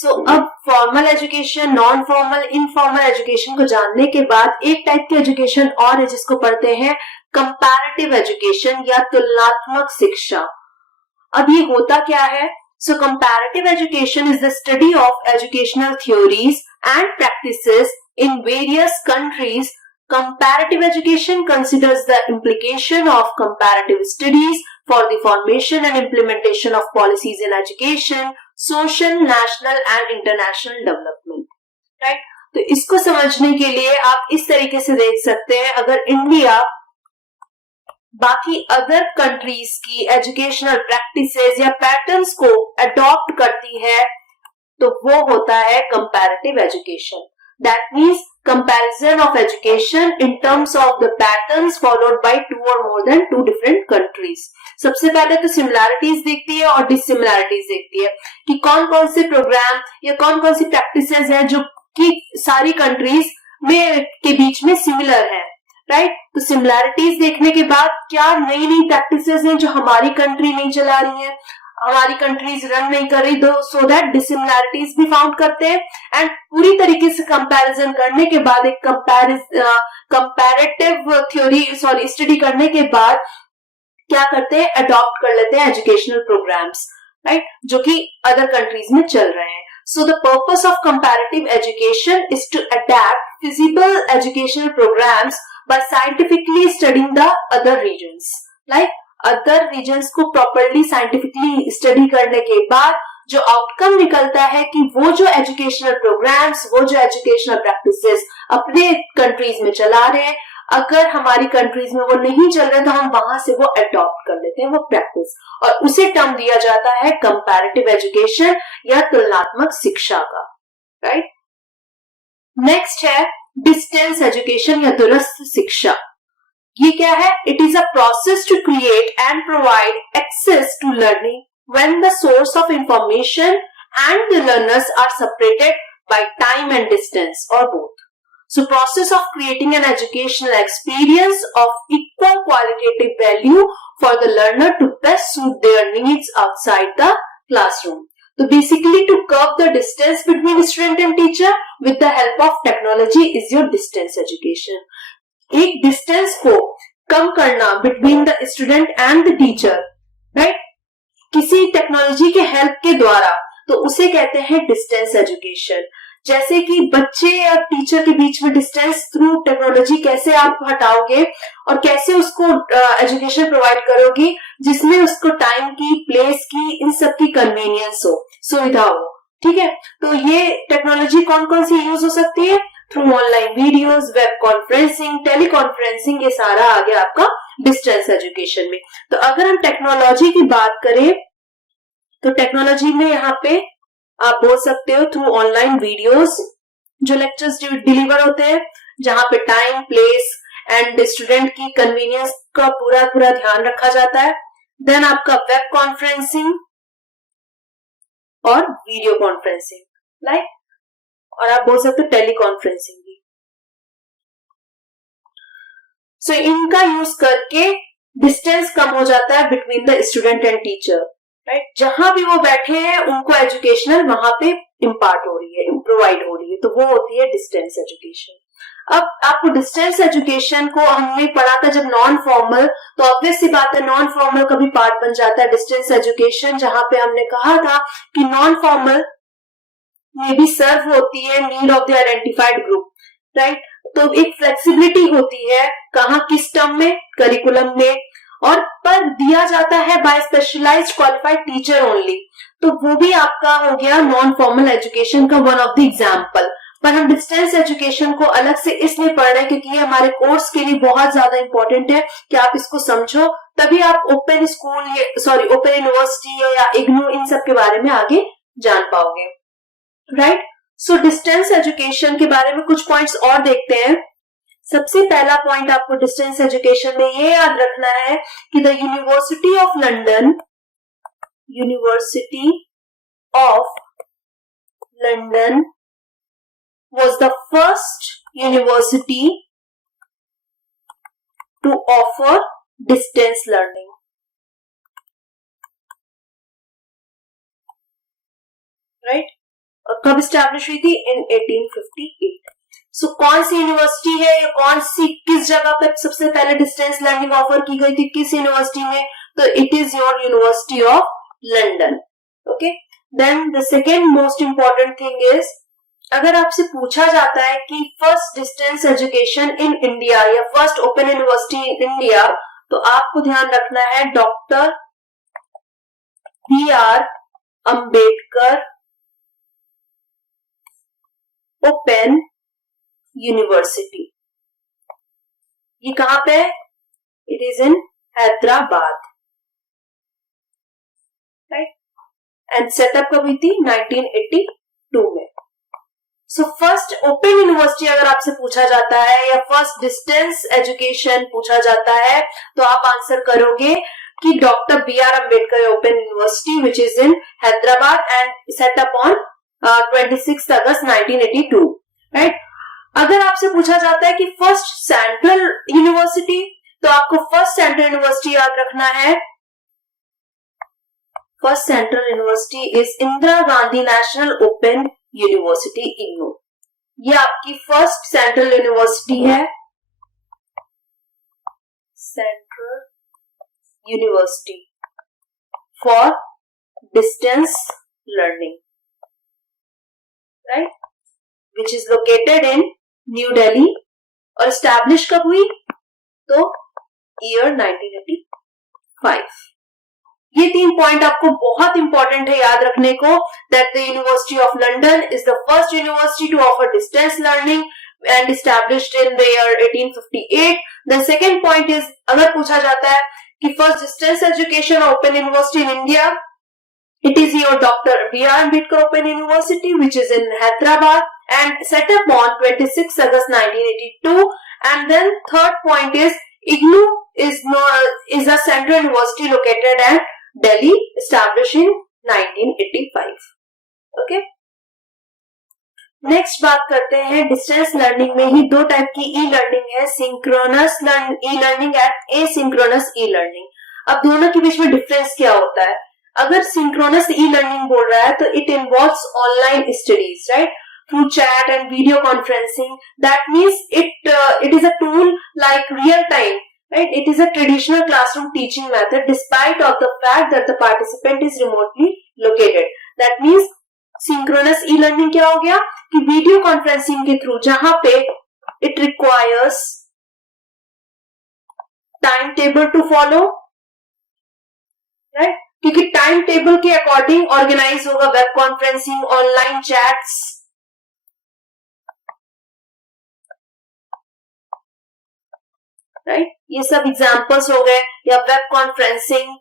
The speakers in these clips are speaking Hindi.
सो अब formal education, non formal, informal education को जानने के बाद एक टाइप की एजुकेशन और है जिसको पढ़ते हैं कंपैरेटिव एजुकेशन या तुलनात्मक शिक्षा। अब ये होता क्या है? So comparative education is the study of educational theories and practices in various countries. Comparative education considers the implication of comparative studies for the formation and implementation of policies in education, social, national and international development. Right? तो इसको समझने के लिए आप इस तरीके से देख सकते हैं, अगर इंडिया बाकी अदर कंट्रीज की एजुकेशनल प्रैक्टिसेस या पैटर्न्स को अडॉप्ट करती है तो वो होता है comparative education. That means comparison of education in terms of the patterns followed by two or more than two different countries. सबसे पहले तो सिमिलैरिटीज देखती है और डिसिमिलैरिटीज देखती है कि कौन कौन से प्रोग्राम या कौन कौन सी प्रैक्टिसेस हैं जो कि सारी कंट्रीज में के बीच में सिमिलर है. राइट? तो सिमिलैरिटीज देखने के बाद क्या नई नई प्रैक्टिसेस हैं जो हमारी कंट्री नहीं चला रही है, हमारी कंट्रीज रन नहीं कर रही, सो दैट डिसिमिलैरिटीज भी फाउंड करते हैं. एंड पूरी तरीके से कंपैरिजन करने के बाद एक कंपैरेटिव थ्योरी स्टडी करने के बाद क्या करते हैं? अडॉप्ट कर लेते हैं एजुकेशनल प्रोग्राम्स, राइट, जो कि अदर कंट्रीज में चल रहे हैं. So the purpose of comparative education is to adapt feasible educational programmes by scientifically studying the other regions. Like other regions को प्रॉपरली साइंटिफिकली स्टडी करने के बाद जो आउटकम निकलता है कि वो जो एजुकेशनल प्रोग्राम्स, वो जो एजुकेशनल प्रैक्टिसेस अपने कंट्रीज में चला रहे हैं, अगर हमारी कंट्रीज में वो नहीं चल रहे तो हम वहां से वो अडॉप्ट कर लेते हैं वो प्रैक्टिस, और उसे टर्म दिया जाता है कंपैरेटिव एजुकेशन या तुलनात्मक शिक्षा का. राइट? नेक्स्ट है डिस्टेंस एजुकेशन या दूरस्थ शिक्षा. ये क्या है? It is a process to create and provide access to learning when the source of information and the learners are separated by time and distance और both. So process of creating an educational experience of equal qualitative value for the learner to best suit their needs outside the classroom. So basically to curb the distance between student and teacher with the help of technology is your distance education. एक डिस्टेंस को कम करना between the student and the teacher, right, किसी टेक्नोलॉजी के हेल्प के द्वारा, तो उसे कहते हैं डिस्टेंस एजुकेशन. जैसे कि बच्चे और टीचर के बीच में डिस्टेंस थ्रू टेक्नोलॉजी कैसे आप हटाओगे और कैसे उसको एजुकेशन प्रोवाइड करोगे जिसमें उसको टाइम की, प्लेस की, इन सब की कन्वीनियंस हो, सुविधा हो. ठीक है? तो ये टेक्नोलॉजी कौन कौन सी यूज हो सकती है? Through online videos, web conferencing, teleconferencing, ये सारा आ गया आपका डिस्टेंस एजुकेशन में. तो अगर हम टेक्नोलॉजी की बात करें तो टेक्नोलॉजी में यहाँ पे आप बोल सकते हो थ्रू ऑनलाइन वीडियोस जो लेक्चर्स डिलीवर होते हैं, जहां पे टाइम, प्लेस एंड स्टूडेंट की कन्वीनियंस का पूरा ध्यान रखा जाता है. देन आपका वेब कॉन्फ्रेंसिंग और वीडियो कॉन्फ्रेंसिंग, लाइक, और आप बोल सकते हो टेली कॉन्फ्रेंसिंग भी. सो इनका यूज करके डिस्टेंस कम हो जाता है between the student and teacher. Right? जहां भी वो बैठे हैं उनको एजुकेशनल वहां पे इम्पार्ट हो रही है, प्रोवाइड हो रही है, तो वो होती है डिस्टेंस एजुकेशन. अब आपको डिस्टेंस एजुकेशन को हमने पढ़ा था जब नॉन फॉर्मल, तो ऑब्वियस सी बात है नॉन फॉर्मल का भी पार्ट बन जाता है डिस्टेंस एजुकेशन, जहां पे हमने कहा था कि नॉन फॉर्मल में भी सर्व होती है need of the identified group. Right? तो एक फ्लेक्सिबिलिटी होती है, कहाँ, किस टर्म में, करिकुलम में, और पर दिया जाता है by specialised qualified teacher only. तो वो भी आपका हो गया नॉन फॉर्मल एजुकेशन का वन ऑफ द एग्जाम्पल. पर हम डिस्टेंस एजुकेशन को अलग से इसलिए पढ़ रहे हैं क्योंकि ये हमारे कोर्स के लिए बहुत ज्यादा इंपॉर्टेंट है कि आप इसको समझो, तभी आप ओपन स्कूल ओपन यूनिवर्सिटी या इग्नू इन सब के बारे में आगे जान पाओगे. राइट? सो डिस्टेंस एजुकेशन के बारे में कुछ पॉइंट्स और देखते हैं. सबसे पहला पॉइंट आपको डिस्टेंस एजुकेशन में ये याद रखना है कि the university of London was the first university to offer distance learning. Right? कब स्टैब्लिश हुई थी? इन 1858। सो कौन सी यूनिवर्सिटी है या कौन सी किस जगह पे सबसे पहले डिस्टेंस लर्निंग ऑफर की गई थी, किस यूनिवर्सिटी में? तो it is your university of London. Okay, then the second most important thing is, अगर आपसे पूछा जाता है कि first distance education in India या first open university in India, तो आपको ध्यान रखना है doctor BR Ambedkar open university. ये कहां पे है? It is in Hyderabad, right, and setup कब हुई थी? 1982 में। सो फर्स्ट ओपन यूनिवर्सिटी अगर आपसे पूछा जाता है या फर्स्ट डिस्टेंस एजुकेशन पूछा जाता है, तो आप आंसर करोगे कि doctor BR Ambedkar open university which is in Hyderabad and setup on 26 August 1982, right. अगर आपसे पूछा जाता है कि फर्स्ट सेंट्रल यूनिवर्सिटी, तो आपको फर्स्ट सेंट्रल यूनिवर्सिटी याद रखना है। First central university is Indira Gandhi national open university IGNOU. ये आपकी फर्स्ट सेंट्रल यूनिवर्सिटी है, central university for distance learning, right, which is located in new Delhi, और एस्टैब्लिश कब हुई? तो ईयर 1985। ये 3 पॉइंट आपको बहुत इंपॉर्टेंट है याद रखने को, that the university of London is the first university to offer distance learning and established in the year 1858। The second point is, अगर पूछा जाता है कि first distance education open university in India, it is your Dr. BR Ambedkar Open University which is in Hyderabad and set up on 26 August 1982. And then third point is IGNOU is a central university located at Delhi, established in 1985. Okay. Next बात करते हैं डिस्टेंस लर्निंग में ही 2 टाइप की ई लर्निंग है, synchronous e learning and asynchronous e learning. अब दोनों के बीच में डिफरेंस क्या होता है? अगर सिंक्रोनस ई लर्निंग बोल रहा है तो it involves online studies, right, through chat and video conferencing. That means it is a tool like real time, right? It is a traditional classroom teaching method despite of the fact that the participant is remotely located. That means synchronous e-learning क्या हो गया कि वीडियो कॉन्फ्रेंसिंग के थ्रू, जहां पे it requires time table to follow, right, क्योंकि टाइम टेबल के अकॉर्डिंग ऑर्गेनाइज होगा web conferencing, online chats, right, ये सब एग्जांपल्स हो गए, या वेब कॉन्फ्रेंसिंग।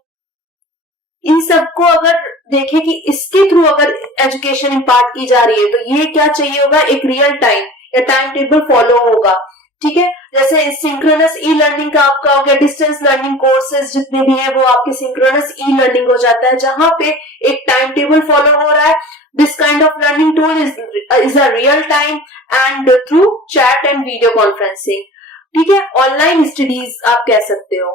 इन सबको अगर देखें कि इसके थ्रू अगर एजुकेशन इम्पार्ट की जा रही है, तो ये क्या चाहिए होगा? एक रियल टाइम या टाइम टेबल फॉलो होगा, ठीक है। जैसे सिंक्रोनस ई लर्निंग का आपका हो गया, डिस्टेंस लर्निंग कोर्सेज जितने भी है वो आपके सिंक्रोनस ई लर्निंग हो जाता है, जहां पे एक टाइम टेबल फॉलो हो रहा है। This kind of learning tool is a real time and through chat and video conferencing, ठीक है। ऑनलाइन स्टडीज आप कह सकते हो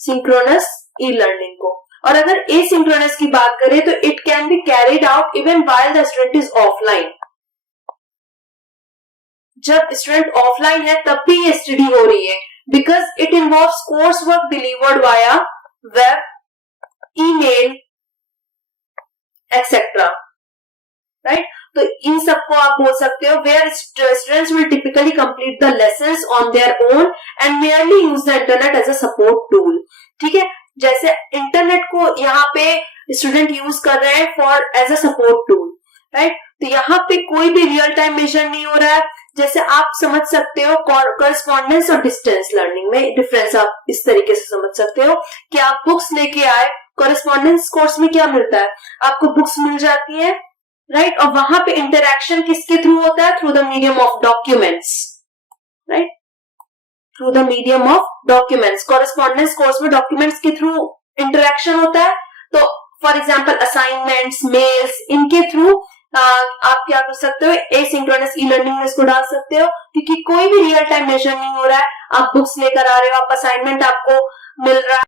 सिंक्रोनस ई लर्निंग को। और अगर एसिंक्रोनस की बात करें तो it can be carried out even while the student is offline. जब स्टूडेंट ऑफलाइन है तब भी ये स्टडी हो रही है, because it involves course work delivered via web, email etcetera, right. तो इन सबको आप बोल सकते हो where students will typically complete the lessons on their own and merely use the internet as a support tool, ठीक है। जैसे इंटरनेट को यहाँ पे स्टूडेंट यूज कर रहे हैं for as a support tool, right. तो यहाँ पे कोई भी रियल टाइम मेजर नहीं हो रहा है। जैसे आप समझ सकते हो कॉरेस्पॉन्डेंस और डिस्टेंस लर्निंग में डिफरेंस आप इस तरीके से समझ सकते हो कि आप बुक्स लेके आए, कॉरेस्पॉन्डेंस कोर्स में क्या मिलता है? आपको बुक्स मिल जाती है, राइट, और वहां पे इंटरेक्शन किसके थ्रू होता है? Through the medium of documents, right, through the medium of documents. Correspondence course में डॉक्यूमेंट्स के थ्रू इंटरेक्शन होता है। तो फॉर एग्जाम्पल असाइनमेंट्स, मेल्स, इनके थ्रू आप क्या कर सकते हो? एसिंक्रोनस ई लर्निंग में इसको डाल सकते हो, क्योंकि कोई भी रियल टाइम मेजर नहीं हो रहा है। आप बुक्स लेकर आ रहे हो, आप असाइनमेंट आपको मिल रहा है,